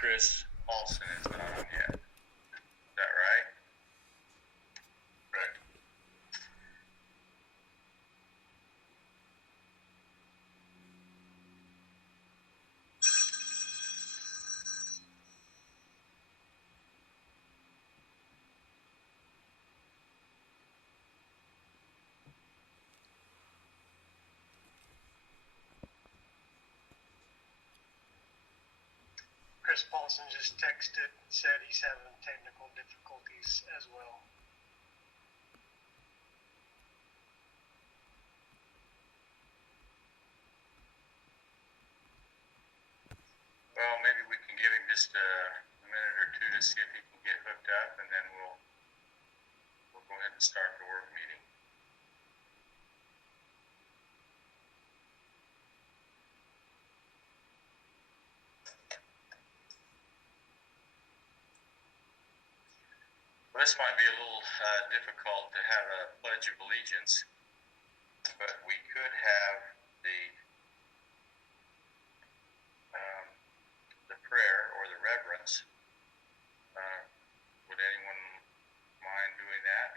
Chris Paulson is not on yet. Is that right? Correct. Chris Paulson just texted and said he's having technical difficulties as well. Well, maybe we can give him just a minute or two to see if he can get hooked up, and then we'll go ahead and start the work meeting. Well, this might be a little difficult to have a Pledge of Allegiance, but we could have the prayer or the reverence. Would anyone mind doing that?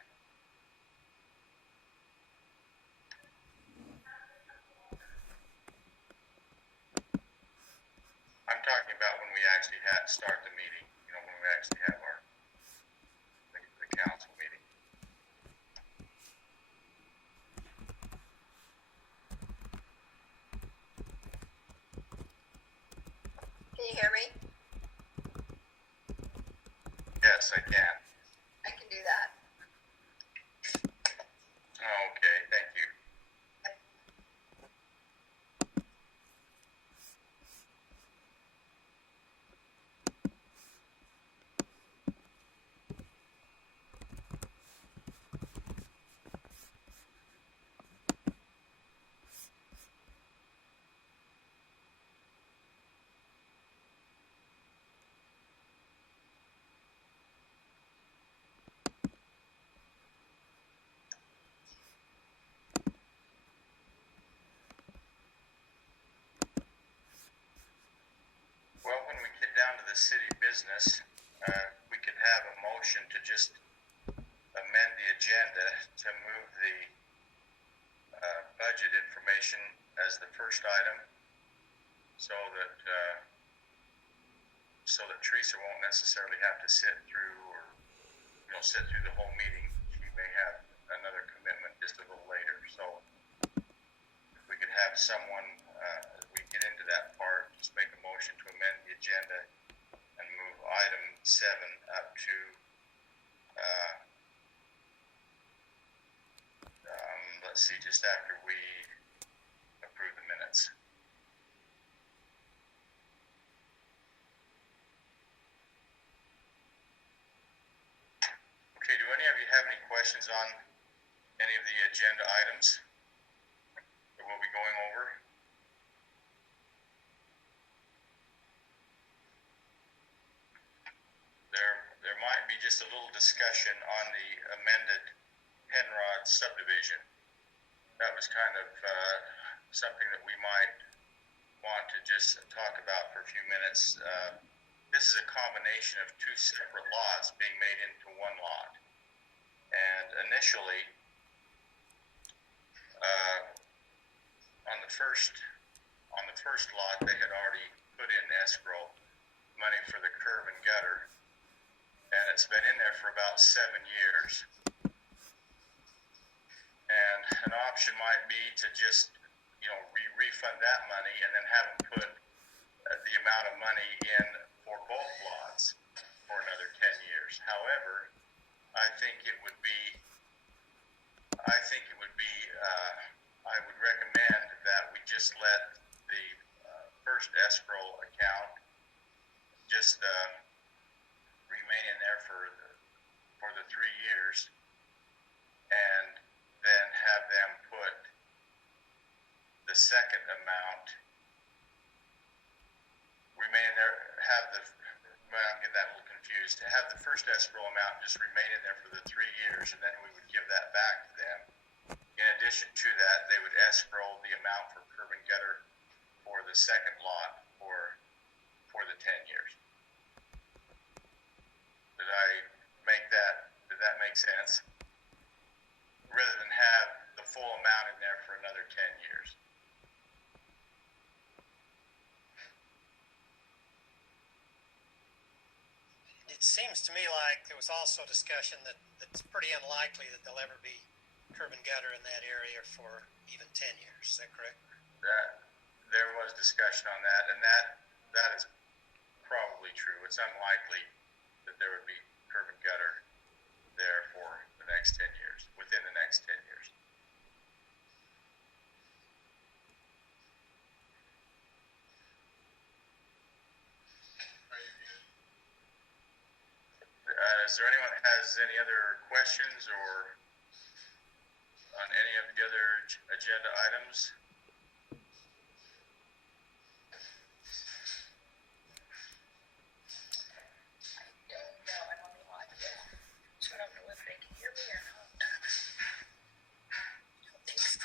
I'm talking about when we actually start the meeting, when we actually have the council meeting. Can you hear me? Yes, I can. I can do that. Okay, thank you. Well, when we get down to the city business, we could have a motion to just amend the agenda to move the budget information as the first item, so that Teresa won't necessarily have to sit through the whole meeting. She may have another commitment just a little later. So if we could have someone, as we get into that part, just make a motion to amend the agenda and move item 7 up to let's see, just after we approve the minutes. Okay, do any of you have any questions on any of the agenda items that we'll be going over? There might be just a little discussion on the amended Enron subdivision. That was kind of something that we might want to just talk about for a few minutes. This is a combination of two separate lots being made into one lot. And initially, on the first lot, they had already put in escrow money for the curb and gutter, and it's been in there for about 7 years. And an option might be to just, refund that money and then have them put the amount of money in for both lots for another 10 years. However, I would recommend that we just let the first escrow account just remain in there for the 3 years, and then have them put the second amount remain in there, I'm getting that a little confused, to have the first escrow amount just remain in there for the 3 years, and then we would give that back to them. In addition to that, they would escrow the amount for curb and gutter for the second lot for the 10 years. make sense? Rather than have the full amount in there for another 10 years. It seems to me like there was also discussion that it's pretty unlikely that there'll ever be curb and gutter in that area for even 10 years. Is that correct? There was discussion on that, and that is probably true. It's unlikely that there would be curb and gutter there for the next 10 years, within the next 10 years. Is there anyone that has any other questions or on any of the other agenda items? No, I don't know why. So I don't know if they can hear me or not. I don't think so.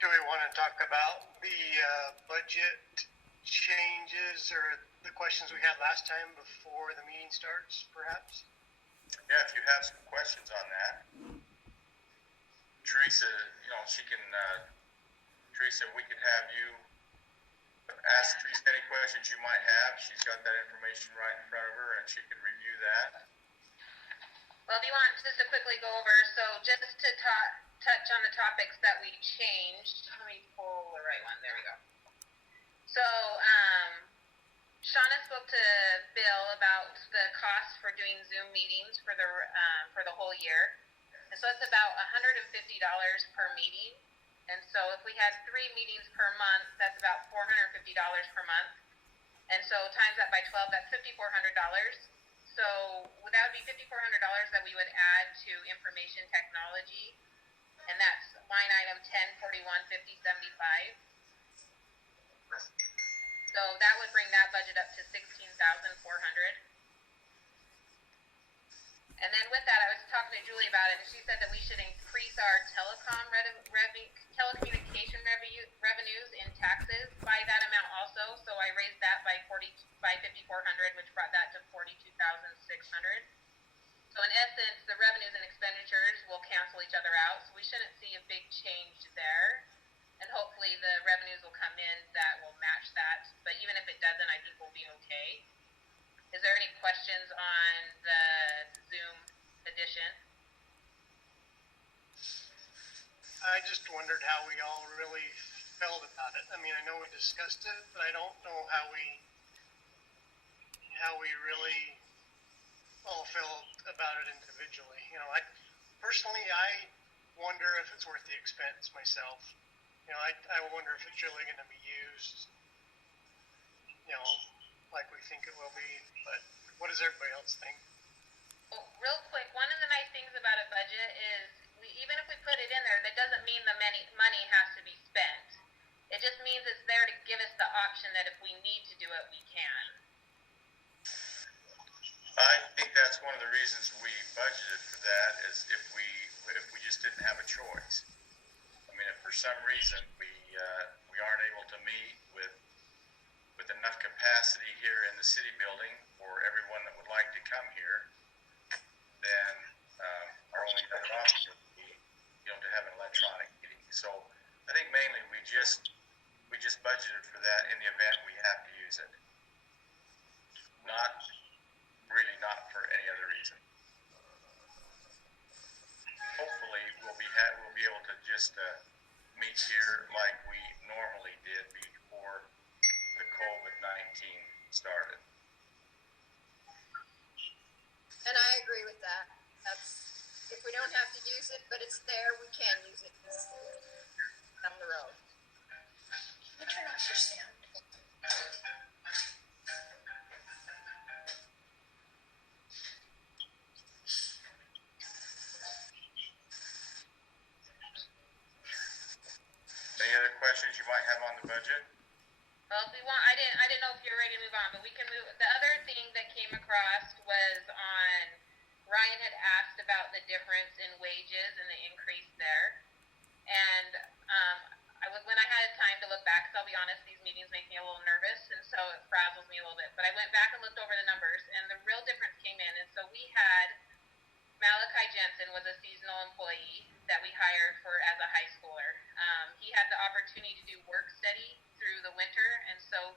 Do we want to talk about the budget changes or the questions we had last time before the meeting starts, perhaps? Yeah, if you have some questions on that. Teresa, she can, Teresa, we could have you ask Teresa any questions you might have. She's got that information right in front of her and she can review that. Well, if you want just to quickly go over, so just to touch on the topics that we changed. Let me pull the right one. There we go. So, Shauna spoke to Bill about the cost for doing Zoom meetings for the whole year. And so it's about $150 per meeting. And so if we had 3 meetings per month, that's about $450 per month. And so times that by 12, that's $5,400. So that would be $5,400 that we would add to information technology. And that's line item 10415075. So that would bring that budget up to $16,400. And then with that, I was talking to Julie about it, and she said that we should increase our telecommunication revenues in taxes by that amount also. So I raised that by $5,400, which brought that to $42,600. So in essence, the revenues and expenditures will cancel each other out. So we shouldn't see a big change there. And hopefully the revenues will come in that will match that. But even if it doesn't, I think we'll be okay. Is there any questions on the Zoom edition? I just wondered how we all really felt about it. I mean, I know we discussed it, but I don't know how we really all felt about it individually. I personally wonder if it's worth the expense myself. I wonder if it's really going to be used, like we think it will be. But what does everybody else think? Well, real quick, one of the nice things about a budget is even if we put it in there, that doesn't mean the money has to be spent. It just means it's there to give us the option that if we need to do it, we can. I think that's one of the reasons we budgeted for that is if we just didn't have a choice. I mean, if for some reason we aren't able to meet with enough capacity here in the city building for everyone that would like to come here, then our only other option would be, to have an electronic meeting. So I think mainly we just budgeted for that in the event we have to use it. Not for any other reason. Hopefully we'll be able to just meet here like we normally did before the COVID-19 started. And I agree with that. If we don't have to use it, but it's there, we can use it down the road. Let me turn off your sound. Any other questions you might have on the budget? Well, if we want, I didn't know if you were ready to move on, but we can move. The other thing that came across was on Ryan had asked about the difference in wages and the increase there, and when I had time to look back, 'cause I'll be honest, these meetings make me a little nervous. nervous, and so it frazzles me a little bit. But I went back and looked over the numbers, and the real difference came in. And so we had Malachi Jensen was a seasonal employee that we hired for as a high schooler. He had the opportunity to do work study through the winter, and so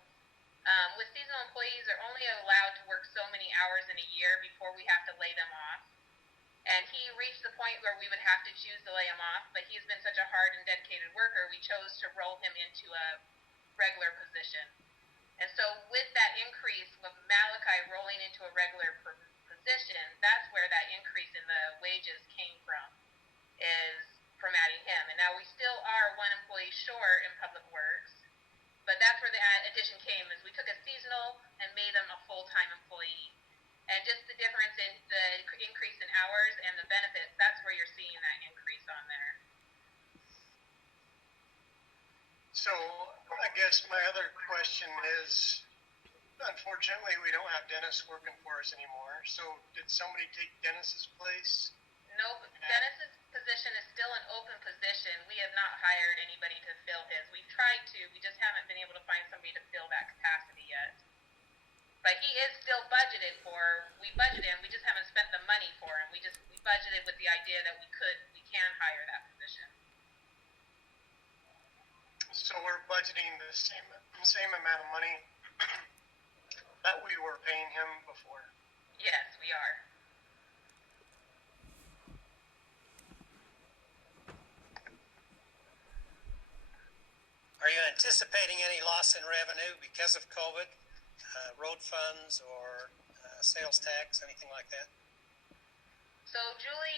with seasonal employees, they're only allowed to work so many hours in a year before we have to lay them off. And he reached the point where we would have to choose to lay him off, but he's been such a hard and dedicated worker, we chose to roll him into a regular position. And so with that increase, with Malachi rolling into a regular position, that's where that increase in the wages came from, is from adding him. And now we still are one employee short in Public Works, but that's where the addition came, is we took a seasonal and made him a full-time employee. And just the difference in the increase in hours and the benefits, that's where you're seeing that increase on there. So I guess my other question is, unfortunately, we don't have Dennis working for us anymore. So did somebody take Dennis's place? Nope, Dennis's position is still an open position. We have not hired anybody to fill his. We've tried to, we just haven't been able to find somebody to fill that capacity yet. But he is still budgeted for. We budgeted him. We just haven't spent the money for him. We budgeted with the idea that we can hire that position. So we're budgeting the same amount of money that we were paying him before. Yes, we are. Are you anticipating any loss in revenue because of COVID? Road funds or sales tax, anything like that? So Julie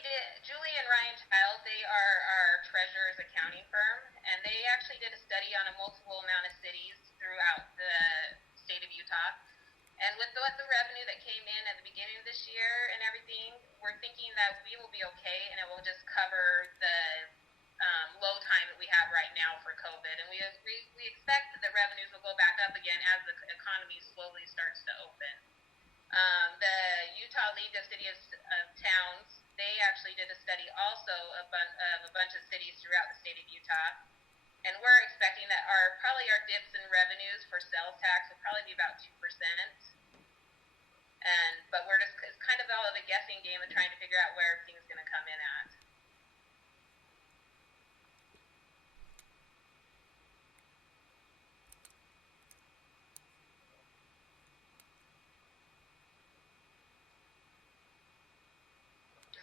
and Ryan Child, they are our treasurer's accounting firm, and they actually did a study on a multiple amount of cities throughout the state of Utah. And with the revenue that came in at the beginning of this year and everything, we're thinking that we will be okay, and it will just cover the low time that we have right now for COVID. And we expect that the revenues will go back up again as the economy slowly starts to open. The Utah League of City of Towns, they actually did a study also of a bunch of cities throughout the state of Utah. And we're expecting that probably our dips in revenues for sales tax will probably be about 2%. But it's kind of all of a guessing game of trying to figure out where everything's going to come in at.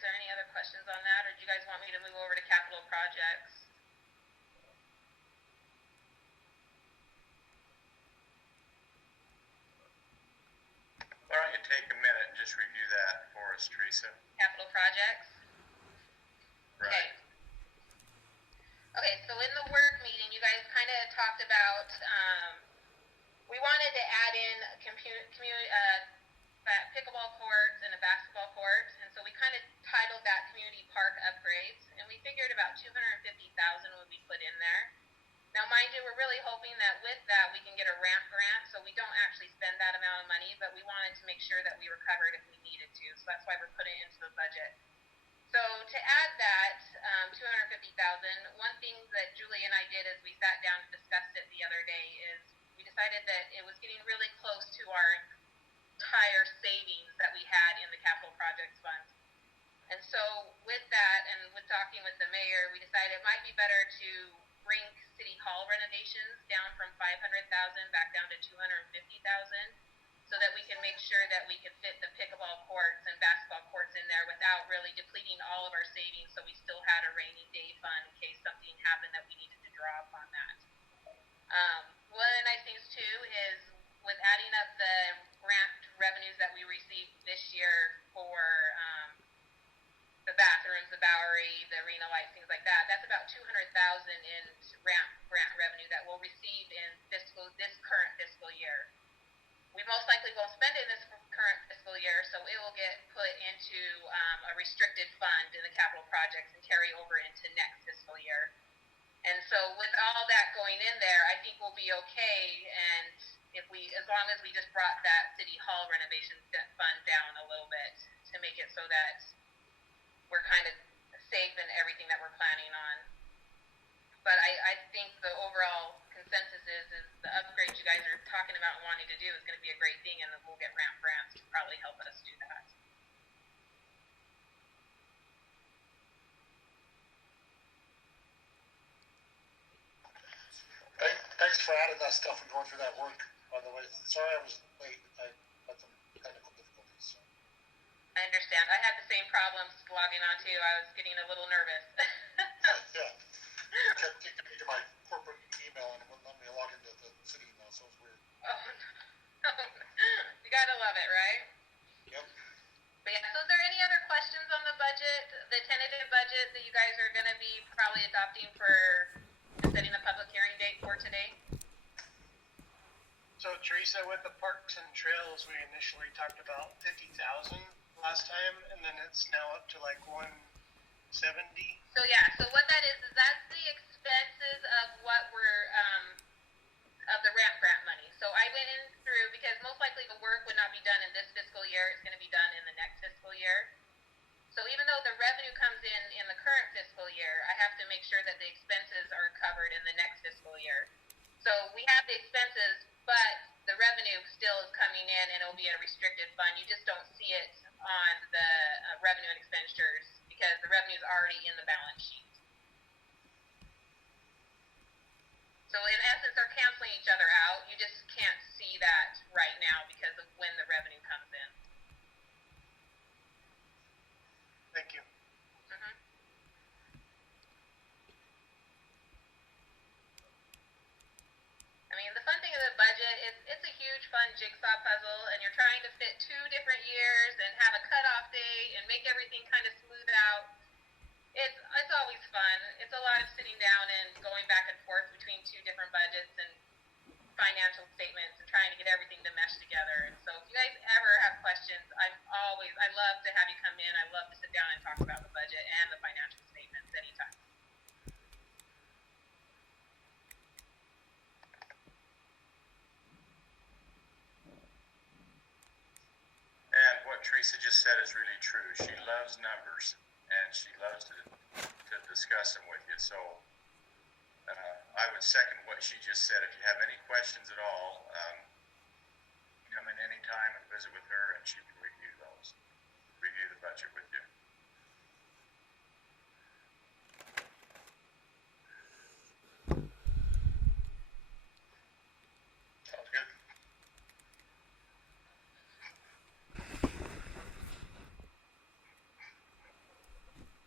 Is there any other questions on that, or do you guys want me to move over to capital projects? Why don't you take a minute and just review that for us, Teresa? Capital projects? Right. Okay, so in the work meeting, you guys kind of talked about, we wanted to add in pickleball courts and a basketball court, and so we kind of titled that community park upgrades, and we figured about $250,000 would be put in there. Now, mind you, we're really hoping that with that we can get a ramp grant, so we don't actually spend that amount of money, but we wanted to make sure that we were covered if we needed to, so that's why we're putting it into the budget. So to add that $250,000, one thing that Julie and I did as we sat down and discussed it the other day is we decided that it was getting really close to our entire savings that we had in the capital projects fund. And so with that, and with talking with the mayor, we decided it might be better to bring City Hall renovations down from $500,000 back down to $250,000, so that we can make sure that we can fit the pickleball courts and basketball courts in there without really depleting all of our savings, so we still had a rainy day fund in case something happened that we needed to draw upon that. One of the nice things too is with adding up the grant revenues that we received this year for the bathrooms, the Bowery, the arena lights, things like that, that's about $200,000 in grant revenue that we'll receive in this current fiscal year. We most likely won't spend it in this current fiscal year, so it will get put into a restricted fund in the capital projects and carry over into next fiscal year. And so with all that going in there, I think we'll be okay. And as long as we just brought that City Hall renovation fund down a little bit to make it so that we're kind of safe in everything that we're planning on. But I think the overall consensus is the upgrades you guys are talking talking about and wanting to do is going to be a great thing, and we'll get ramp grants to probably help us do that. Thanks for adding that stuff and going through that work, by the way. Sorry I was late. I had some technical difficulties. So. I understand. I had the same problems logging on too. I was getting a little nervous. Yeah. I kept taking me to my corporate email and it wouldn't let me log into the city email, so it was weird. Oh, no. You gotta love it, right? Yep. But yeah, so is there any other questions on the budget, the tentative budget that you guys are gonna be probably adopting for setting a public hearing date for today? So Teresa, with the parks and trails, we initially talked about 50,000 last time, and then it's now up to like 170. So yeah, so what that is that's the expenses of what we're of the ramp grant money. So I went in through because most likely the work would not be done in this fiscal year; it's going to be done in the next fiscal year. So even though the revenue comes in the current fiscal year, I have to make sure that the expenses are covered in the next fiscal year. So we have the expenses, but the revenue still is coming in, and it'll be a restricted fund. You just don't see it on the revenue and expenditures because the revenue is already in the balance sheet. So in essence, they're canceling each other out. You just can't see that right now because of when the revenue comes in. Thank you. Mm-hmm. I mean, the fun thing of the budget is it's a huge, fun jigsaw puzzle, and you're trying to fit 2 different years and have a cutoff date and make everything kind of smooth out. It's always fun. It's a lot of sitting down and going back and forth between 2 different budgets and financial statements and trying to get everything to mesh together. And so if you guys ever have questions, I love to have you come in. I love to sit down and talk about the budget and the financial statements anytime. And what Teresa just said is really true. She loves numbers, and she loves to discuss them with you. So I would second what she just said. If you have any questions at all, come in anytime and visit with her, and she can review the budget with you. Sounds good.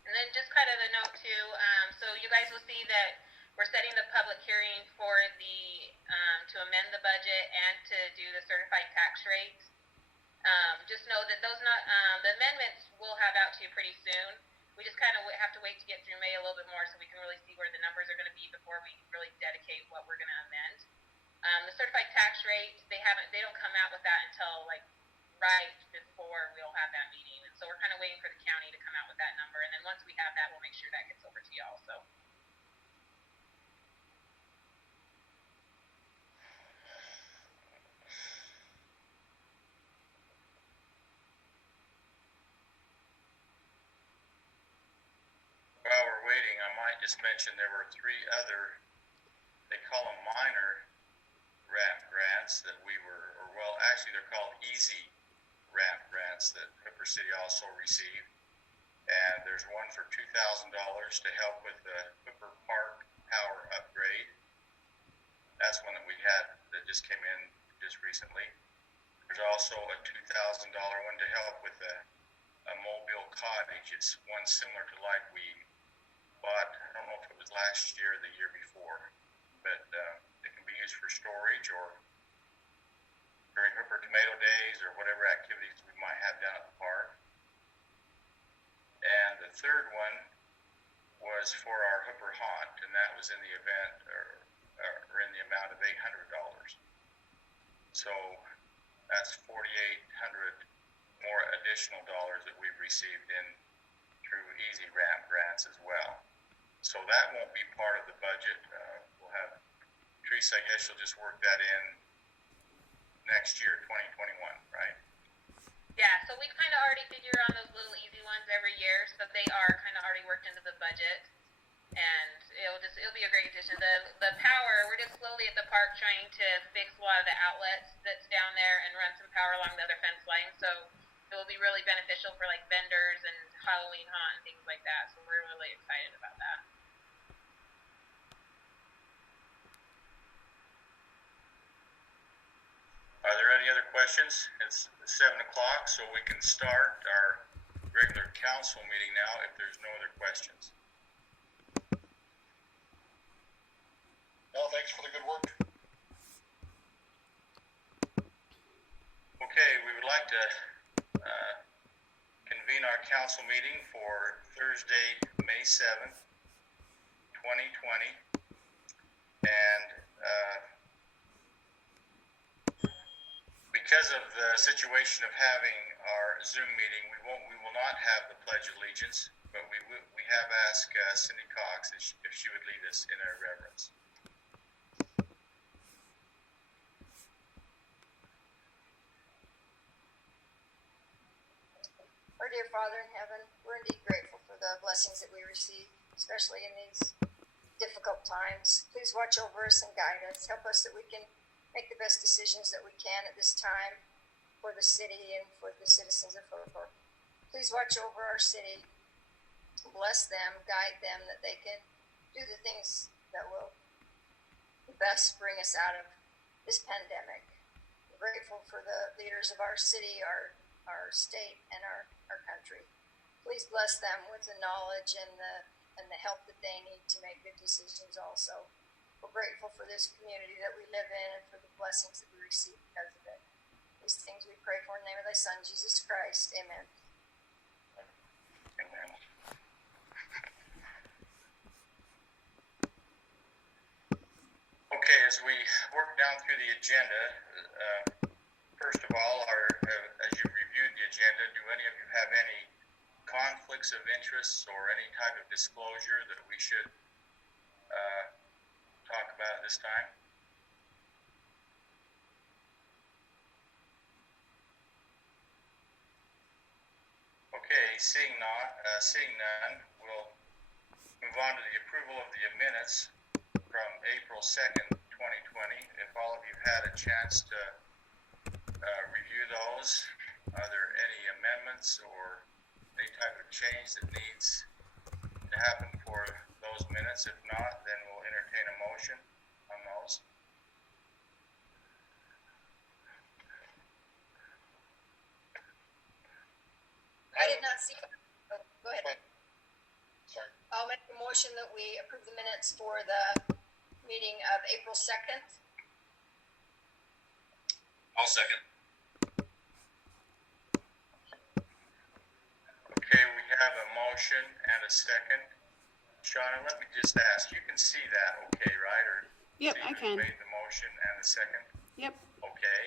And then just kind of a note too, so you guys will see that we're setting the public hearing for to amend the budget and to do the certified tax rate. Just know that the amendments we'll have out to you pretty soon. We just kind of have to wait to get through May a little bit more so we can really see where the numbers are going to be before we really dedicate what we're going to amend. The certified tax rate, they don't come out with that until like right before we'll have that meeting. And so we're kind of waiting for the county to come out with that number. And then once we have that, we'll make sure that gets over to you also. While we're waiting, I might just mention there were 3 other, they call them minor ramp grants that actually they're called easy ramp grants that Hooper City also received. And there's one for $2,000 to help with the Hooper Park power upgrade. That's one that we had that just came in just recently. There's also a $2,000 one to help with a mobile cottage. It's one similar to like we bought, I don't know if it was last year or the year before, but it can be used for storage or during Hooper Tomato Days or whatever activities we might have down at the park. And the third one was for our Hooper Haunt, and that was in the event or in the amount of $800. So that's $4,800 more additional dollars that we've received in through easy ramp grants as well. So that won't be part of the budget. We'll have Teresa, I guess you'll just work that in next year, 2021, right? Yeah, so we kind of already figure on those little easy ones every year, so they are kind of already worked into the budget. and it'll be a great addition. The power, we're just slowly at the park trying to fix a lot of the outlets that's down there and run some power along the other fence line, so it will be really beneficial for like vendors and Halloween haunt and things like that. So we're really excited about that. Are there any other questions? It's 7 o'clock, so we can start our regular council meeting now if there's no other questions. No, thanks for the good work. Okay, we would like to convene our council meeting for Thursday, May 7th, 2020. And because of the situation of having our Zoom meeting, we will not have the Pledge of Allegiance, but we have asked Cindy Cox if she would lead us in our reverence. Our dear Father in heaven, we're indeed grateful for the blessings that we receive, especially in these difficult times. Please watch over us and guide us. Help us that we can make the best decisions that we can at this time for the city and for the citizens of Hooper. Please watch over our city, bless them, guide them, that they can do the things that will best bring us out of this pandemic. We're grateful for the leaders of our city, our state, and our country. Please bless them with the knowledge and the help that they need to make good decisions also. We're grateful for this community that we live in and for the blessings that we receive because of it. These things we pray for in the name of thy Son, Jesus Christ. Amen. Amen. Okay, as we work down through the agenda, first of all, as you've reviewed the agenda, do any of you have any conflicts of interest or any type of disclosure that we should talk about at this time? Okay, seeing none, we'll move on to the approval of the minutes from April 2nd, 2020. If all of you had a chance to review those, are there any amendments or any type of change that needs to happen for those minutes? If not, then we'll entertain a motion on those. I did not see. Oh, go ahead. Sorry. I'll make a motion that we approve the minutes for the meeting of April 2nd. I'll second. Okay, we have a motion and a second. Shauna, let me just ask, you can see that okay, right? Or Yep, see I who can. made the motion and the second? Yep, Okay,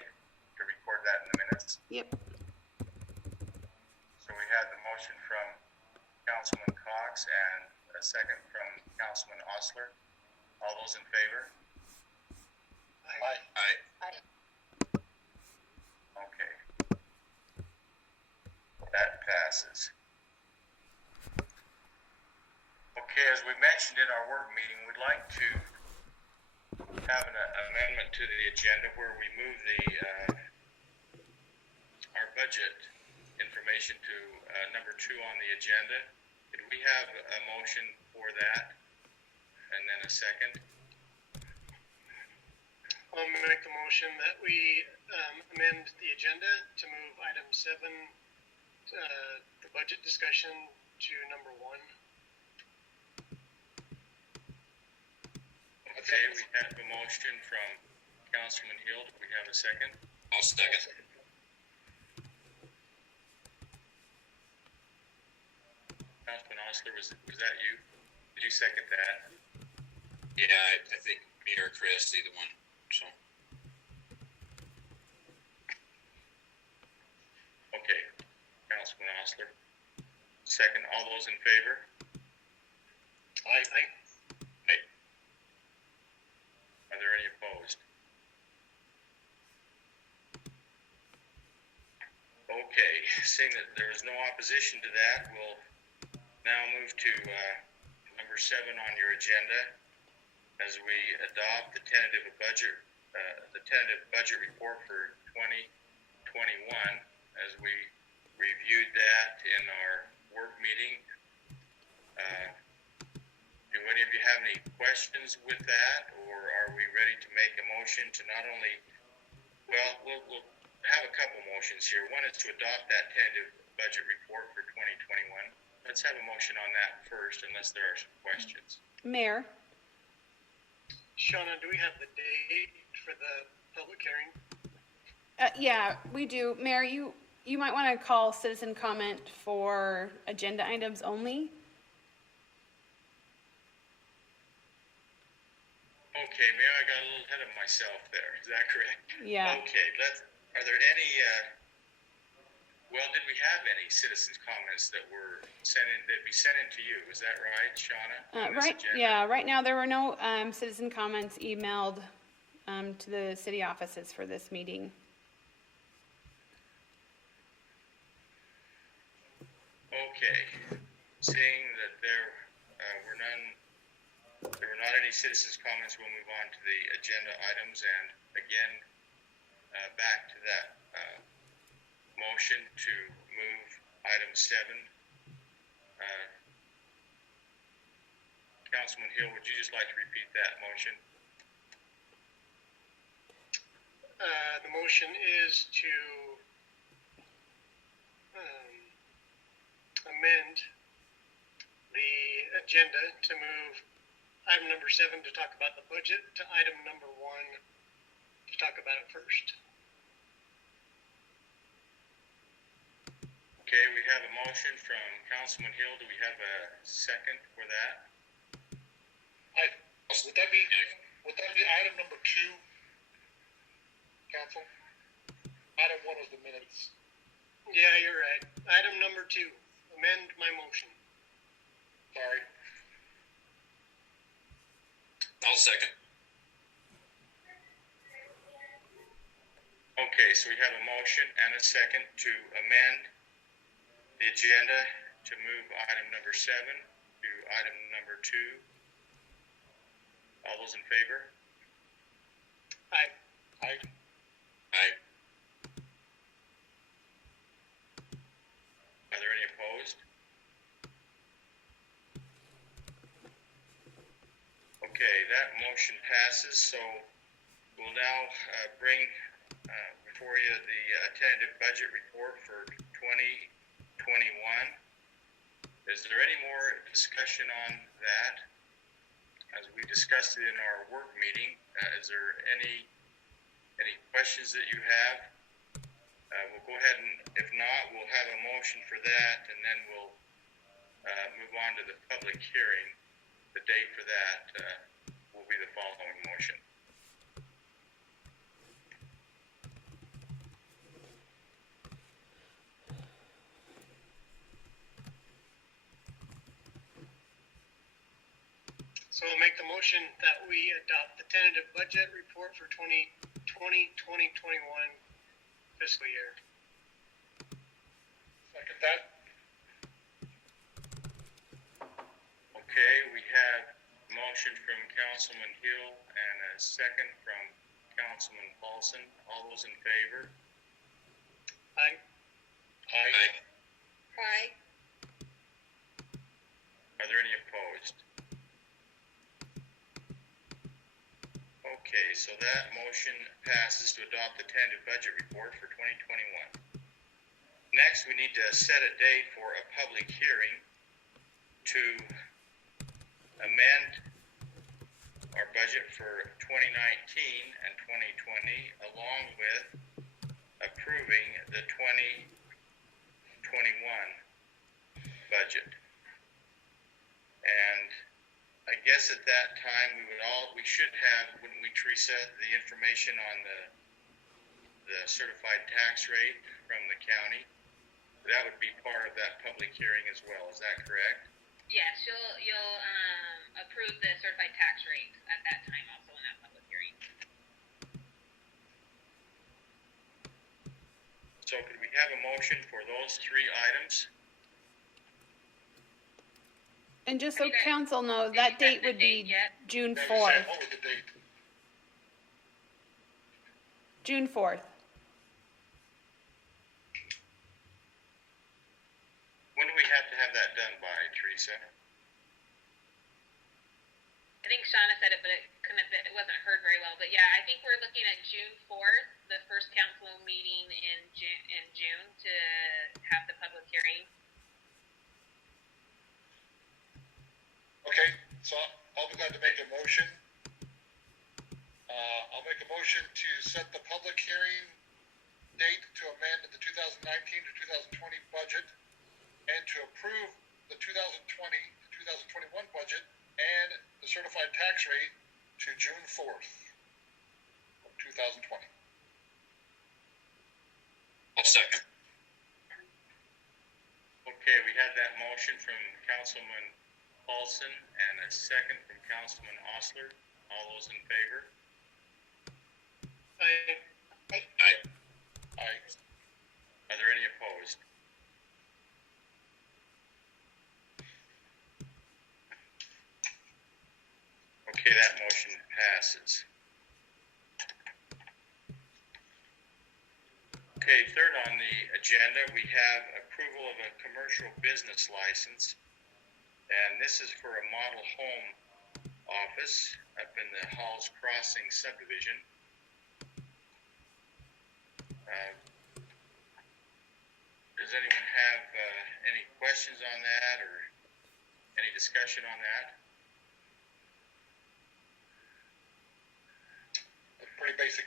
to record that in the minutes. yep. So we had the motion from Councilman Cox and a second from Councilman Osler. All those in favor? Aye. Aye. Okay. That passes. Okay, as we mentioned in our work meeting, we'd like to have an amendment to the agenda where we move our budget information to number 2 on the agenda. Could we have a motion for that and then a second? I'll make the motion that we amend the agenda to move item 7, the budget discussion, to number 1. Okay, we have a motion from Councilman Hill. Do we have a second? I'll second. Councilman Osler, was that you? Did you second that? Yeah, I think me or Chris, either one. So Okay, Councilman Osler. Second, all those in favor? Aye. Aye. Are there any opposed? Okay, seeing that there is no opposition to that, we'll now move to number number 7 on your agenda as we adopt the tentative budget report for 2021. As we reviewed that in our work meeting, do any of you have any questions with that, or are we ready to make a motion to not only, well, we'll have a couple motions here. One is to adopt that tentative budget report for 2021. Let's have a motion on that first, unless there are some questions. Mayor, Shauna, do we have the date for the public hearing? yeah, we do. Mayor, you might want to call citizen comment for agenda items only. Okay, Mayor, I got a little ahead of myself there. Is that correct? Yeah. Okay, are there any, well, did we have any citizens' comments that were that we sent in to you? Is that right, Shauna? Right now there were no citizen comments emailed to the city offices for this meeting. Okay, seeing that there were not any citizens' comments, we'll move on to the agenda items, and again, back to that motion to move item 7. Councilman Hill, would you just like to repeat that motion? The motion is to amend the agenda to move item number 7 to talk about the budget to item number 1 to talk about it first. Okay, we have a motion from Councilman Hill. Do we have a second for that? Would that be item number 2, council? Item 1 was the minutes. Yeah, you're right. Item number 2, amend my motion. Sorry. I'll second. Okay, so we have a motion and a second to amend the agenda to move item number 7 to item number 2. All those in favor? Aye. Aye. Aye. Are there any opposed? Okay, that motion passes, so we'll now bring before you the tentative budget report for 2021. Is there any more discussion on that? As we discussed it in our work meeting, is there any questions that you have? We'll go ahead and, if not, we'll have a motion for that, and then we'll move on to the public hearing. The date for that will be the following motion. So I'll make the motion that we adopt the tentative budget report for 2020-2021 fiscal year. Second that. Okay, we have a motion from Councilman Hill and a second from Councilman Paulson. All those in favor? Aye. Aye. Aye. Are there any opposed? Okay, so that motion passes to adopt the tentative budget report for 2021. Next, we need to set a date for a public hearing to amend our budget for 2019 and 2020, along with approving the 2021 budget. And I guess at that time we should have, wouldn't we, Teresa, the information on the certified tax rate from the county? That would be part of that public hearing as well. Is that correct? Yes, you'll approve the certified tax rate at that time, also in that public hearing. So could we have a motion for those 3 items? And just so Okay. council knows, Did you that date set the would be date yet? June Now, you 4th. said, what was the date? June 4th. When do we have to have that done by, Teresa? I think Shauna said it, but it wasn't heard very well. But yeah, I think we're looking at June 4th, the first council meeting in June to have the public hearing. Okay, so I'll be glad to make a motion. I'll make a motion to set the public hearing date to amend the 2019 to 2020 budget and to approve the 2020 to 2021 budget and the certified tax rate to June 4th of 2020. I'll second. Okay, we had that motion from Councilman Paulson and a second from Councilman Osler. All those in favor? I Aye. Aye. Are there any opposed? Okay, that motion passes. Okay, third on the agenda, we have approval of a commercial business license. And this is for a model home office up in the Halls Crossing subdivision. Does anyone have any questions on that or any discussion on that? Pretty basic.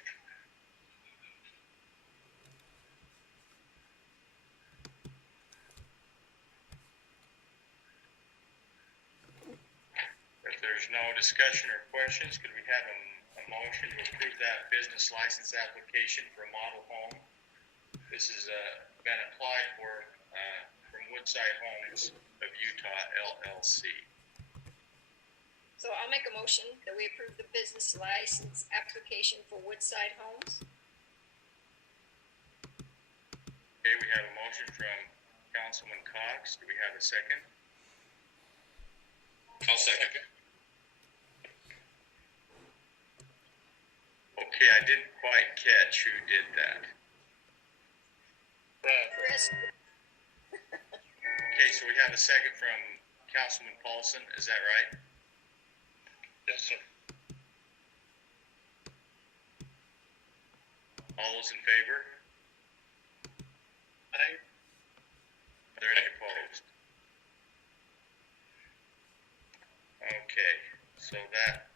If there's no discussion or questions, could we have a motion to approve that business license application for a model home? This has been applied for from Woodside Homes of Utah LLC. So I'll make a motion that we approve the business license application for Woodside Homes. Okay, we have a motion from Councilman Cox. Do we have a second? I'll second. Okay, I didn't quite catch who did that. Brad. Chris, Okay, so we have a second from Councilman Paulson. Is that right? Yes, sir. All those in favor? Are there any opposed? Okay, so that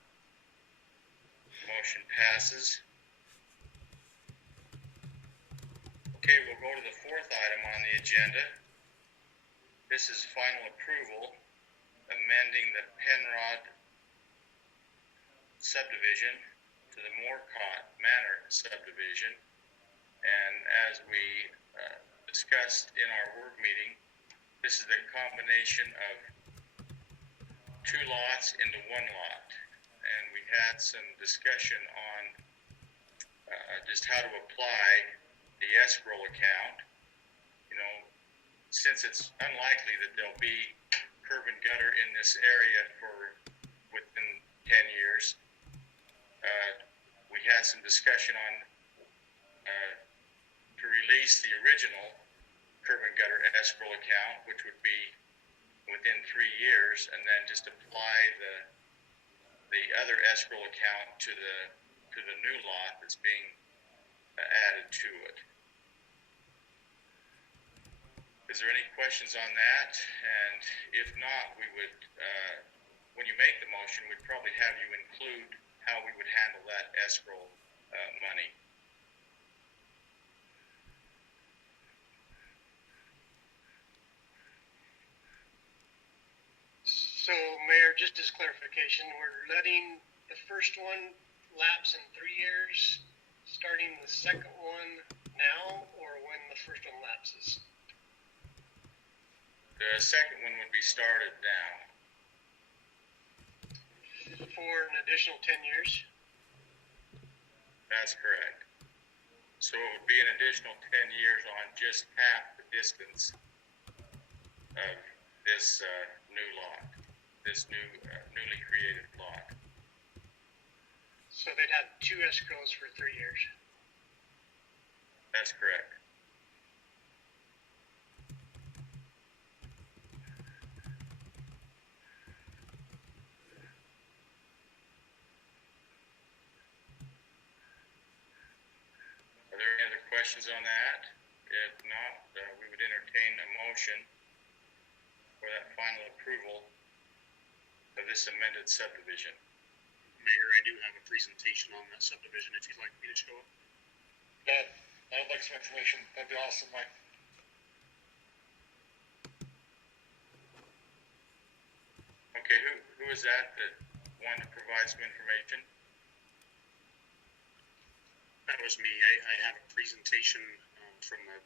motion passes. Okay, we'll go to the fourth item on the agenda. This is final approval, amending the Penrod subdivision to the Moorcott Manor subdivision. And as we discussed in our work meeting, this is the combination of two lots into one lot. And we had some discussion on just how to apply the escrow account. You know, since it's unlikely that there'll be curb and gutter in this area for within 10 years, we had some discussion on to release the original curb and gutter escrow account, which would be within 3 years, and then just apply the other escrow account to the new lot that's being added to it. Is there any questions on that? And if not, we would, when you make the motion, we'd probably have you include how we would handle that escrow money. So, Mayor, just as clarification, we're letting the first one lapse in 3 years, starting the second one now, or when the first one lapses? The second one would be started now. For an additional 10 years? That's correct. So it would be an additional 10 years on just half the distance of this new lot. this newly created lot. So they'd have 2 escrows for 3 years. That's correct. Are there any other questions on that? If not, we would entertain a motion for that final approval of this amended subdivision. Mayor, I do have a presentation on that subdivision if you'd like me to show it. Yeah, I'd like some information. That'd be awesome, Mike. Okay, who is that wanted to provide some information? That was me. I have a presentation from the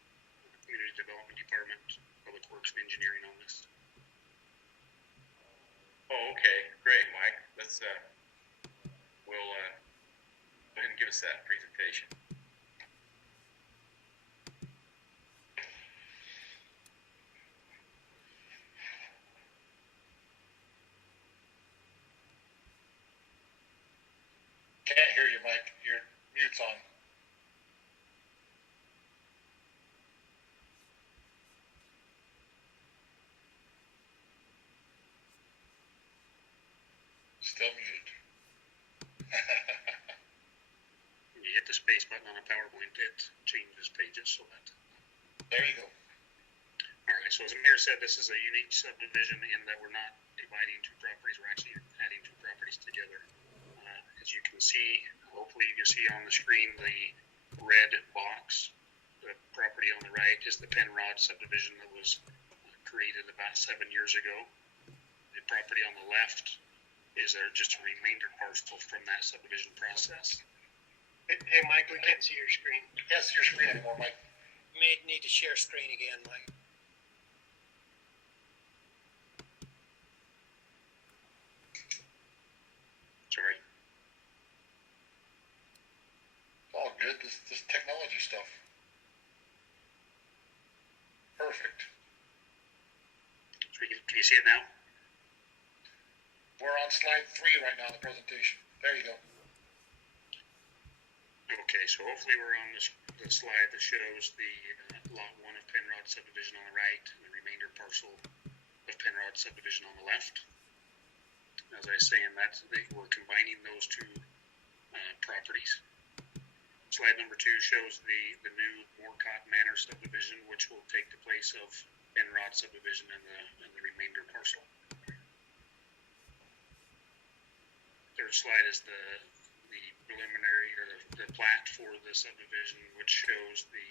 Community Development Department, Public Works and Engineering on this. Oh, okay, great, Mike. Let's we'll go ahead and give us that presentation. Can't hear you, Mike. Your mute's on. Still muted. When you hit the space button on a PowerPoint, it changes pages so that. There you go. All right, so as the mayor said, this is a unique subdivision in that we're not dividing 2 properties, we're actually adding 2 properties together. As you can see, hopefully you can see on the screen the red box. The property on the right is the Penrod subdivision that was created about 7 years ago. The property on the left is just a remainder parcel from that subdivision process. Hey, Mike, we can't see your screen. Can't see your screen anymore, Mike. You may need to share screen again, Mike. Sorry. All good. This technology stuff. Perfect. So can you see it now? We're on slide 3 right now in the presentation. There you go. Okay, so hopefully we're on the slide that shows the lot 1 of Penrod subdivision on the right and the remainder parcel of Penrod subdivision on the left. As I was saying, we're combining those 2 properties. Slide number 2 shows the new Moorcock Manor subdivision, which will take the place of Penrod subdivision and the remainder parcel. Third slide is the preliminary or the plat for the subdivision, which shows the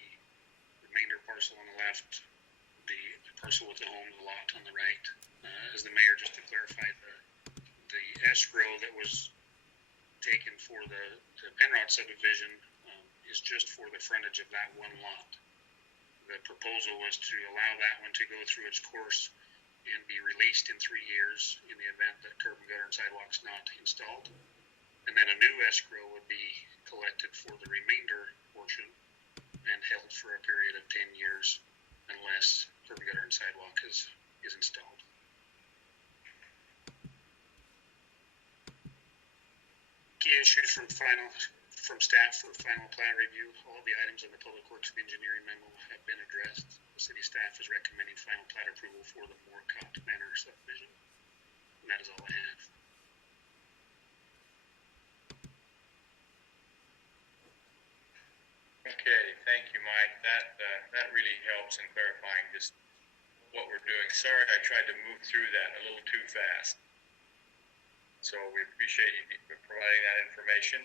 remainder parcel on the left, the parcel with the home, the lot on the right. As the mayor just to clarify, the escrow that was taken for the Penrod subdivision is just for the frontage of that one lot. The proposal was to allow that one to go through its course and be released in 3 years in the event that curb and gutter and sidewalks not installed. And then a new escrow would be collected for the remainder portion and held for a period of 10 years unless curb and gutter and sidewalk is installed. Key issues from staff for final plan review. All the items in the Public Works and Engineering memo have been addressed. The city staff is recommending final plat approval for the Moorcock Manor subdivision. And that is all I have. Okay, thank you, Mike. That really helps in clarifying just what we're doing. Sorry, I tried to move through that a little too fast. So we appreciate you providing that information.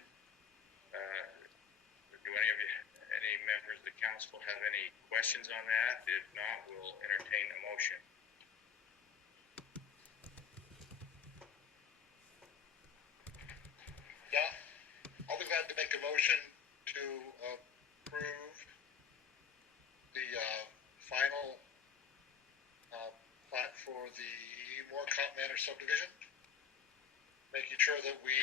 Do any members of the council have any questions on that? If not, we'll entertain a motion. Yeah, I'll be glad to make a motion to approve the final plat for the Moorcock Manor subdivision, making sure that we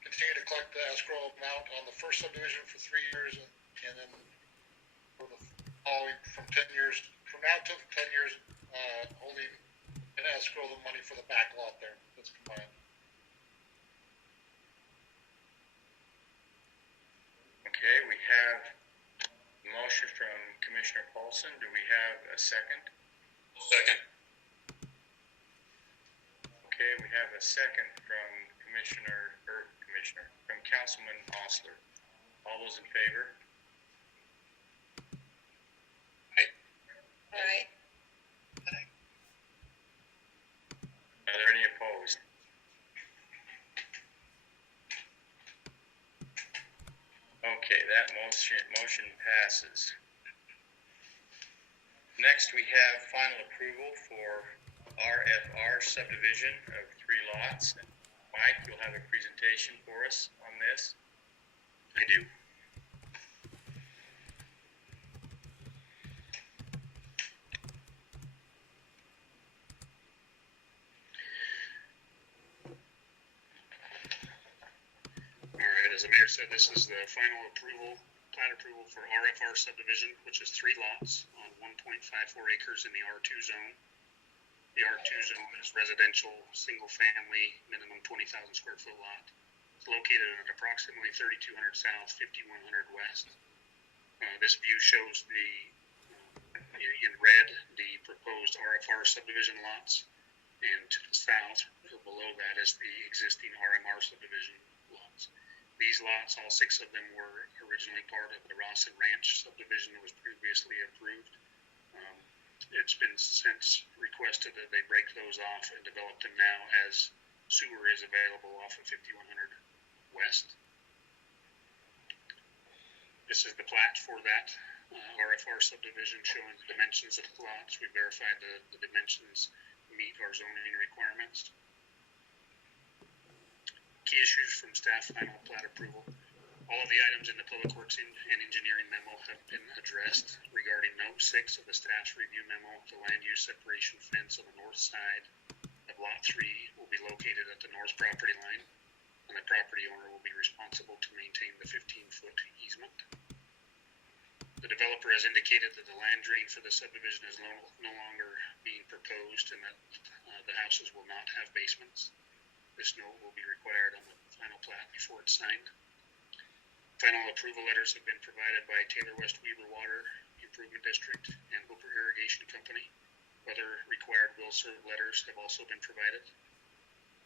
continue to collect the escrow amount on the first subdivision for 3 years, and then for the following from 10 years from now to 10 years, holding and escrow the money for the back lot there that's combined. Okay, we have a motion from Commissioner Paulson. Do we have a second? Second. Okay, we have a second from from Councilman Osler. All those in favor? Aye. Are there any opposed? Okay, that motion passes. Next, we have final approval for RFR subdivision of 3 lots. Mike, you'll have a presentation for us on this. I do. All right, as the mayor said, this is the final plat approval for RFR subdivision, which is 3 lots on 1.54 acres in the R2 zone. The R2 zone is residential, single-family, minimum 20,000 square foot lot. It's located at approximately 3200 south, 5100 west. This view shows in red, the proposed RFR subdivision lots, and to the south, or below that, is the existing RMR subdivision lots. These lots, all 6 of them, were originally part of the Rawson Ranch subdivision that was previously approved. It's been since requested that they break those off and develop them now as sewer is available off of 5100 West. This is the plat for that RFR subdivision showing the dimensions of the lots. We verified the dimensions meet our zoning requirements. Key issues from staff final plat approval. All of the items in the Public Works and Engineering memo have been addressed. Regarding note 6 of the staff's review memo, the land use separation fence on the north side of lot 3 will be located at the north property line, and the property owner will be responsible to maintain the 15-foot easement. The developer has indicated that the land drain for the subdivision is no longer being proposed and that the houses will not have basements. This note will be required on the final plat before it's signed. Final approval letters have been provided by Taylor West Weaver Water Improvement District and Hooper Irrigation Company. Other required will serve letters have also been provided.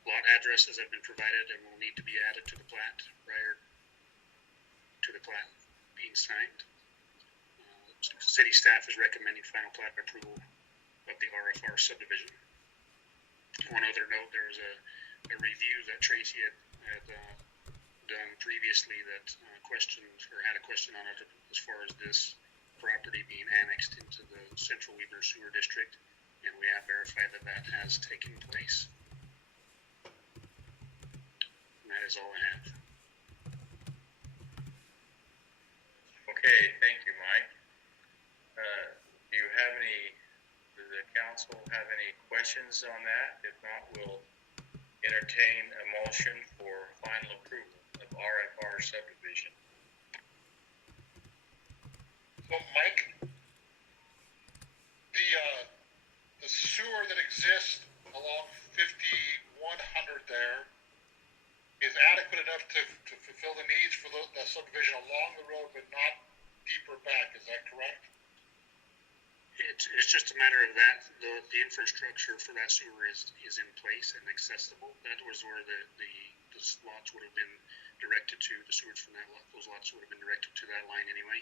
Lot addresses have been provided and will need to be added to the plat prior to the plat being signed. City staff is recommending final plat approval of the RFR subdivision. One other note, there was a review that Tracy had done previously that had a question on it as far as this property being annexed into the Central Weaver Sewer District, and we have verified that that has taken place. And that is all I have. Okay, thank you, Mike. Does the council have any questions on that? If not, we'll entertain a motion for final approval of RFR subdivision. So, Mike, the sewer that exists along 5100 there is adequate enough to fulfill the needs for the subdivision along the road, but not deeper back. Is that correct? It's just a matter of that. The infrastructure for that sewer is in place and accessible. That was where the lots would have been directed to. The sewage from those lots would have been directed to that line anyway.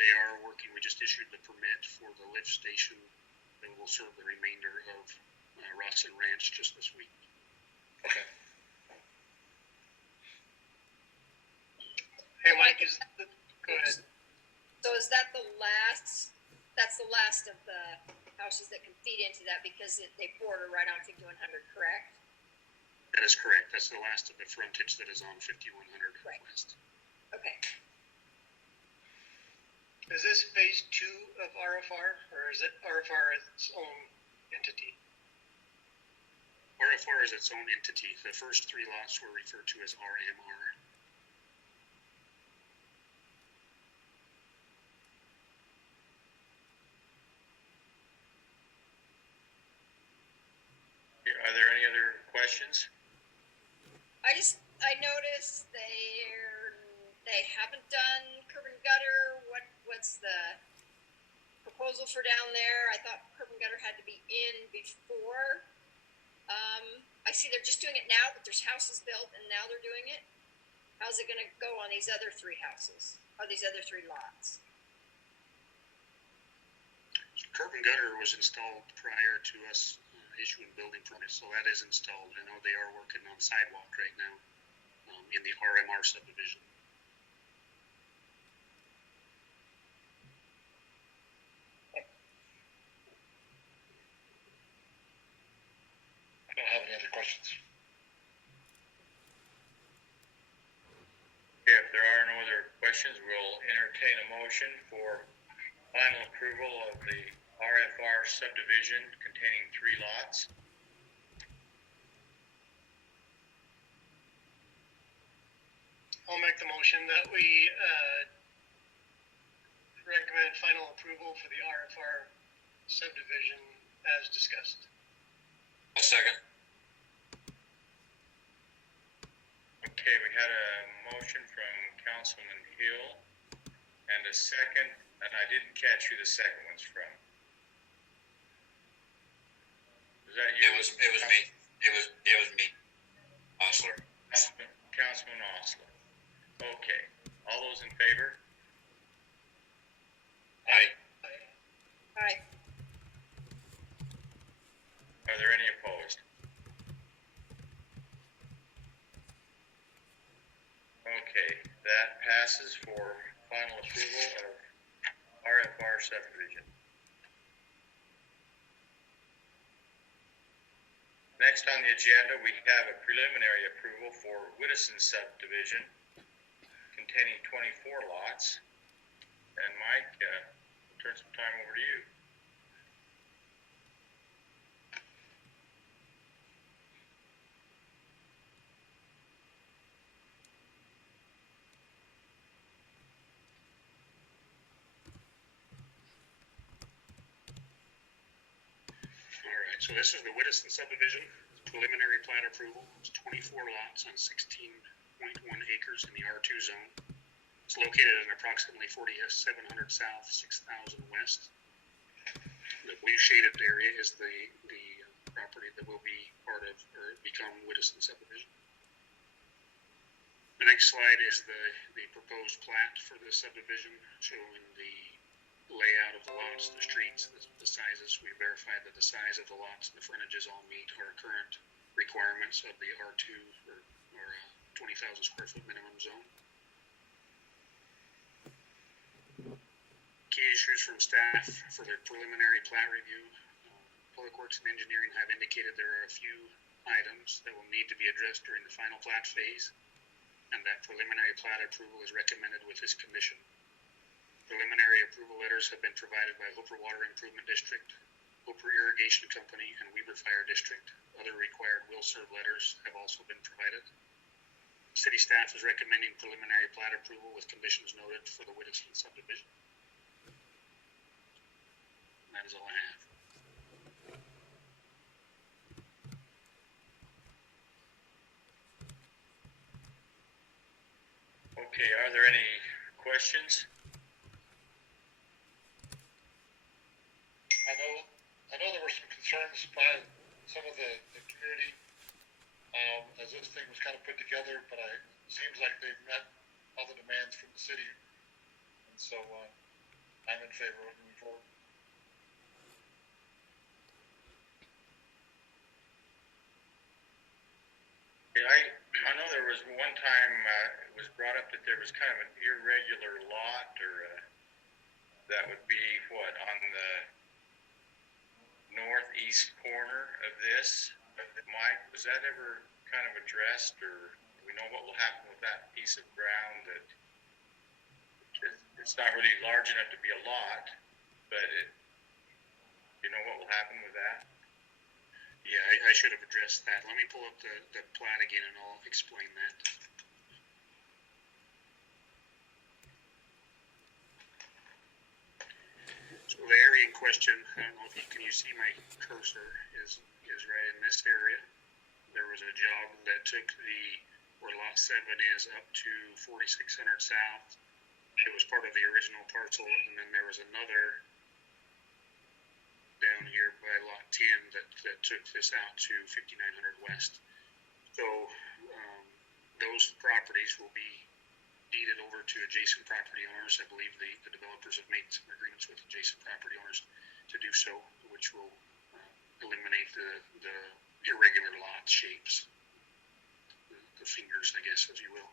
They are working. We just issued the permit for the lift station that will serve the remainder of Rawson Ranch just this week. Okay. Hey, Mike, go ahead. So is that the last? That's the last of the houses that can feed into that because they border right on 5100, correct? That is correct. That's the last of the frontage that is on 5100 Right. West. Okay. Is this phase 2 of RFR, or is it RFR its own entity? RFR is its own entity. The first 3 lots were referred to as RMR. questions? I noticed they haven't done curb and gutter. What's the proposal for down there? I thought curb and gutter had to be in before. I see they're just doing it now, but there's houses built and now they're doing it. How's it gonna go on these other 3 houses, or these other 3 lots? Curb and gutter was installed prior to us issuing building permits, so that is installed. I know they are working on sidewalk right now in the RMR subdivision. I don't have any other questions. Okay, if there are no other questions, we'll entertain a motion for final approval of the RFR subdivision containing 3 lots. I'll make the motion that we recommend final approval for the RFR subdivision as discussed. A second. Okay, we had a motion from Councilman Hill and a second, and I didn't catch who the second one's from. Was that you? It was me. It was me. Osler. Councilman Osler. Okay, all those in favor? Aye. Aye. Are there any opposed? Okay, that passes for final approval of RFR subdivision. Next on the agenda, we have a preliminary approval for Whittison subdivision containing 24 lots. And Mike, we'll turn some time over to you. Alright, so this is the Whittison subdivision, preliminary plat approval. It's 24 lots on 16.1 acres in the R2 zone. It's located in approximately 4,700 south, 6,000 west. The blue shaded area is the property that will be part of, or become Whittison subdivision. The next slide is the proposed plat for the subdivision, showing the layout of the lots, the streets, the sizes. We verified that the size of the lots and the frontages all meet our current requirements of the R2 or 20,000 square foot minimum zone. Key issues from staff for their preliminary plat review. Public Works and Engineering have indicated there are a few items that will need to be addressed during the final plat phase, and that preliminary plat approval is recommended with this condition. Preliminary approval letters have been provided by Hooper Water Improvement District, Hooper Irrigation Company, and Weber Fire District. Other required will-serve letters have also been provided. City staff is recommending preliminary plat approval with conditions noted for the Whittison subdivision. That is all I have. Okay, are there any questions? I know there were some concerns by some of the community as this thing was kind of put together, but it seems like they've met all the demands from the city, and so I'm in favor of moving forward. I know there was one time it was brought up that there was kind of an irregular lot, or that would be what, on the northeast corner of this. Mike, was that ever kind of addressed, or do we know what will happen with that piece of ground? That it's not really large enough to be a lot, but you know what will happen with that? Yeah, I should have addressed that. Let me pull up the plat again and I'll explain that. So the area in question, I don't know if you see my cursor, is right in this area. there was a job that took where lot 7 is up to 4600 south. It was part of the original parcel, and then there was another down here by lot 10 that took this out to 5900 west. So those properties will be deeded over to adjacent property owners. I believe the developers have made some agreements with adjacent property owners to do so, which will eliminate the irregular lot shapes, the fingers, I guess, if you will,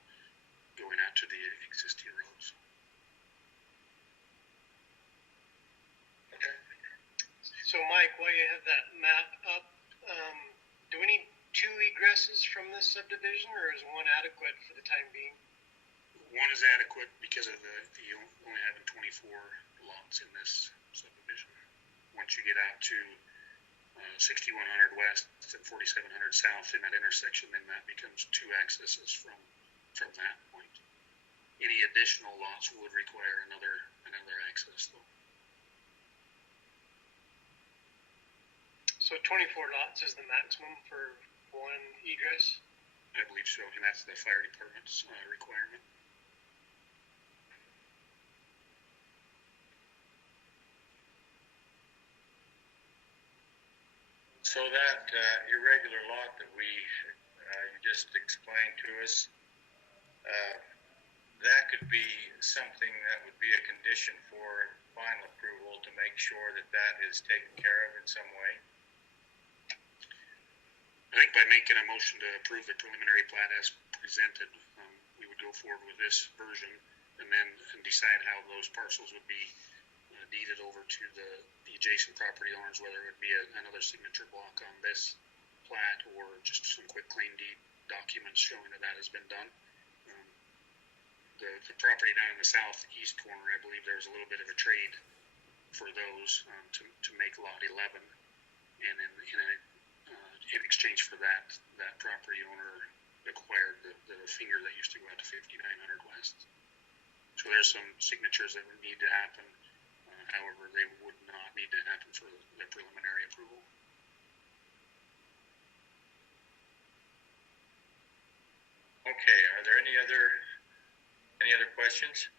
going out to the existing roads. Okay. So Mike, while you have that map up, do we need 2 egresses from this subdivision, or is one adequate for the time being? One is adequate because of the only having 24 lots in this subdivision. Once you get out to 6100 west and 4700 south in that intersection, then that becomes 2 accesses from that point. Any additional lots would require another access though. So 24 lots is the maximum for one egress? I believe so, and that's the fire department's requirement. So that irregular lot that you just explained to us, that could be something that would be a condition for final approval to make sure that is taken care of in some way. I think by making a motion to approve the preliminary plat as presented, we would go forward with this version and then decide how those parcels would be deeded over to the adjacent property owners, whether it would be another signature block on this plat or just some quick claim deed documents showing that has been done. The property down in the southeast corner, I believe there's a little bit of a trade for those to make lot 11, and in exchange for that property owner acquired the finger that used to go out to 5900 west. So there's some signatures that would need to happen. However, they would not need to happen for the preliminary approval. Okay, are there any other questions?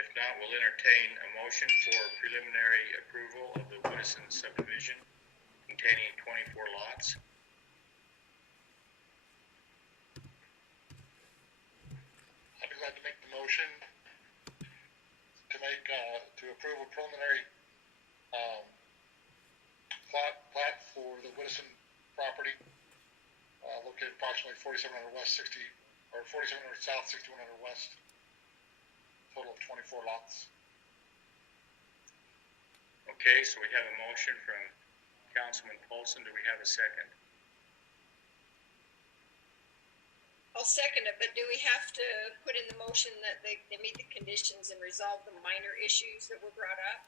If not, we'll entertain a motion for preliminary approval of the Woodison subdivision containing 24 lots. I'd be glad to make the motion to approve a preliminary plat for the Woodison property located approximately 4700 west 4700 south 6100 west, total of 24 lots. Okay, so we have a motion from Councilman Paulson. Do we have a second? I'll second it, but do we have to put in the motion that they meet the conditions and resolve the minor issues that were brought up?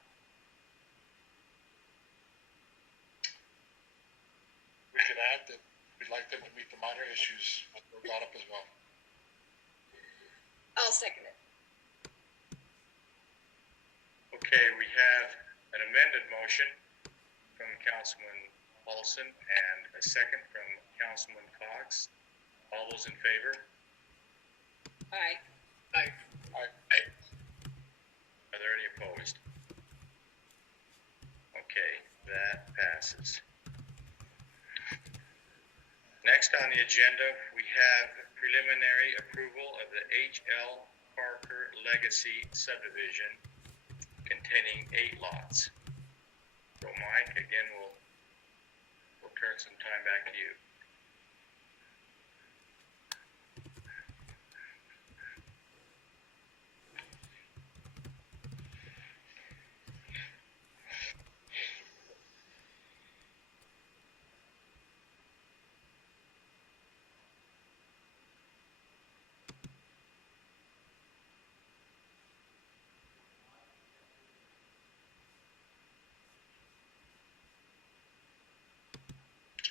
We could add that we'd like them to meet the minor issues that were brought up as well. I'll second it. Okay, we have an amended motion from Councilman Paulson and a second from Councilman Cox. All those in favor? Aye. Aye. Aye. Are there any opposed? Okay, that passes. Next on the agenda, we have preliminary approval of the H.L. Parker Legacy subdivision containing 8 lots. So Mike, again, we'll turn some time back to you.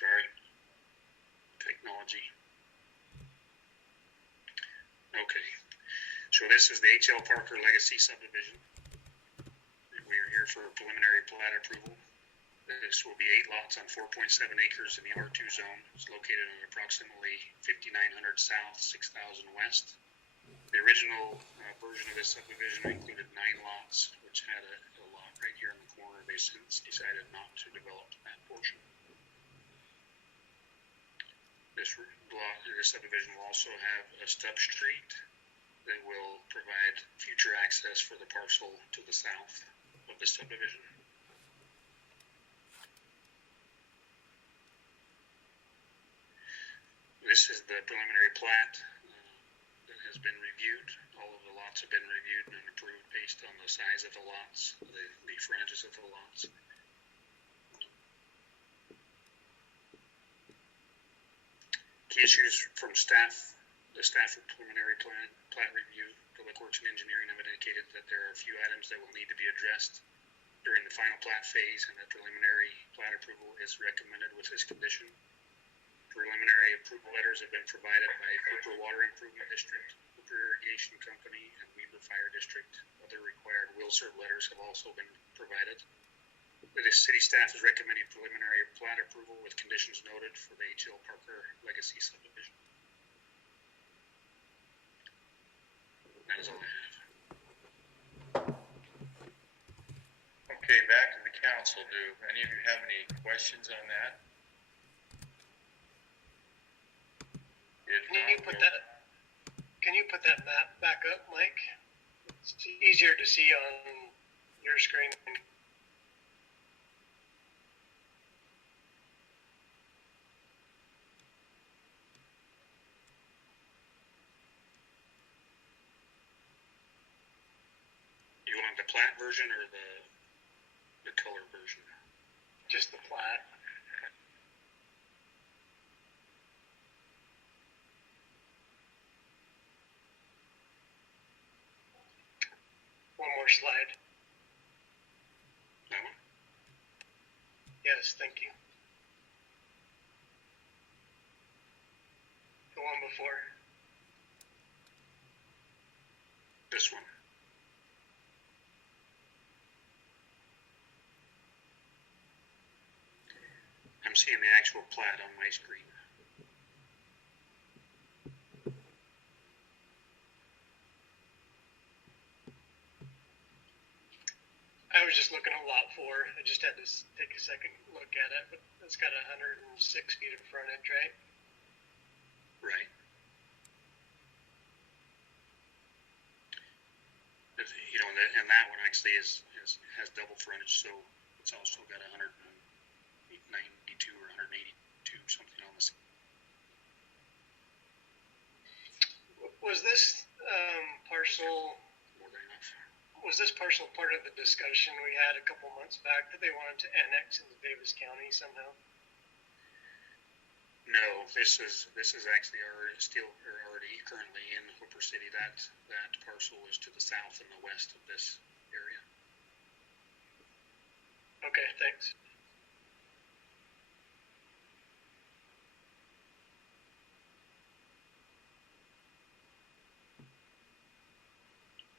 Sorry. Technology. Okay. So this is the H.L. Parker Legacy subdivision. We are here for preliminary plat approval. This will be 8 lots on 4.7 acres in the R2 zone. It's located at approximately 5,900 south, 6,000 west. The original version of this subdivision included 9 lots, which had a lot right here in the corner. They since decided not to develop that portion. This subdivision will also have a stub street that will provide future access for the parcel to the south of the subdivision. This is the preliminary plat that has been reviewed. All of the lots have been reviewed and approved based on the size of the lots, the frontages of the lots. Key issues from staff. The staff of preliminary plat review, Public Works and Engineering have indicated that there are a few items that will need to be addressed during the final plat phase, and that preliminary plat approval is recommended with this condition. Preliminary approval letters have been provided by Cooper Water Improvement District, Cooper Irrigation Company, and Weaver Fire District. Other required will serve letters have also been provided. The city staff is recommending preliminary plat approval with conditions noted for the H.L. Parker Legacy subdivision. That is all I have. Okay, back to the council. Do any of you have any questions on that? Can you put that map back up, Mike? It's easier to see on your screen. You want the plat version or the color version? Just the plat. One more slide. That one? Yes, thank you. The one before. This one. I'm seeing the actual plat on my screen. I was just looking at lot 4. I just had to take a second look at it, but it's got 106 feet of frontage, right? Right. You know, and that one actually has double frontage, so it's also got 192 or 182, something on the. Was this parcel? More than enough. Was this parcel part of the discussion we had a couple months back that they wanted to annex into Davis County somehow? No, this is actually already currently in Hooper City. That parcel is to the south and the west of this area. Okay, thanks.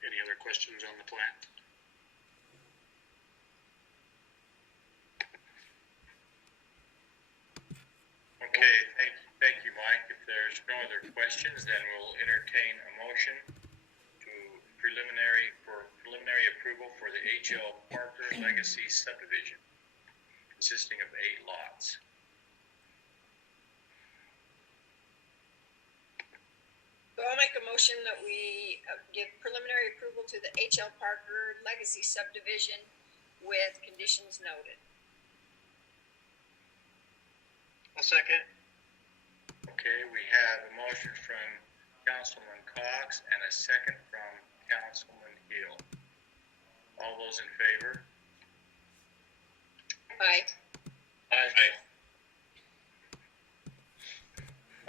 Any other questions on the plat? Okay, thank you, Mike. If there's no other questions, then we'll entertain a motion to preliminary approval for the H.L. Parker Legacy subdivision, consisting of 8 lots. So I'll make a motion that we give preliminary approval to the H.L. Parker Legacy subdivision with conditions noted. A second. Okay, we have a motion from Councilman Cox and a second from Councilman Hill. All those in favor? Aye. Aye.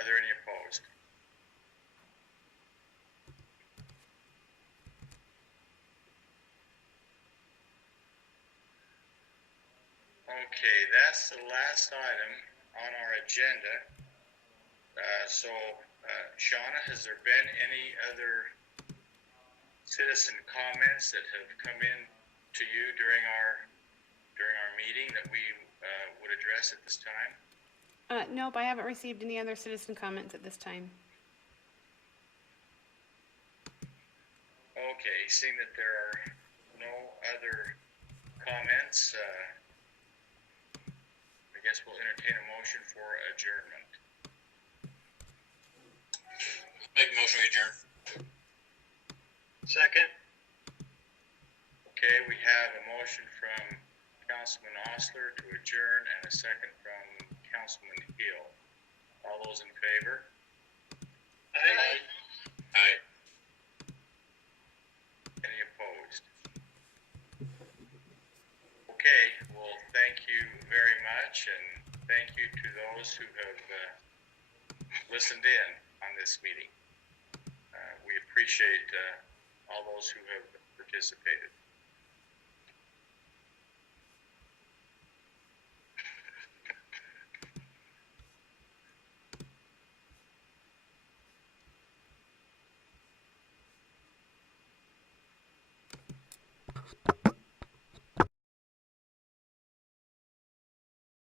Are there any opposed? Okay, that's the last item on our agenda. Shauna, has there been any other citizen comments that have come in to you during our meeting that we would address at this time? Nope, I haven't received any other citizen comments at this time. Okay, seeing that there are no other comments, I guess we'll entertain a motion for adjournment. Make a motion to adjourn. Second. Okay, we have a motion from Councilman Osler to adjourn and a second from Councilman Hill. All those in favor? Aye. Aye. Any opposed? Okay, well, thank you very much, and thank you to those who have listened in on this meeting. We appreciate all those who have participated.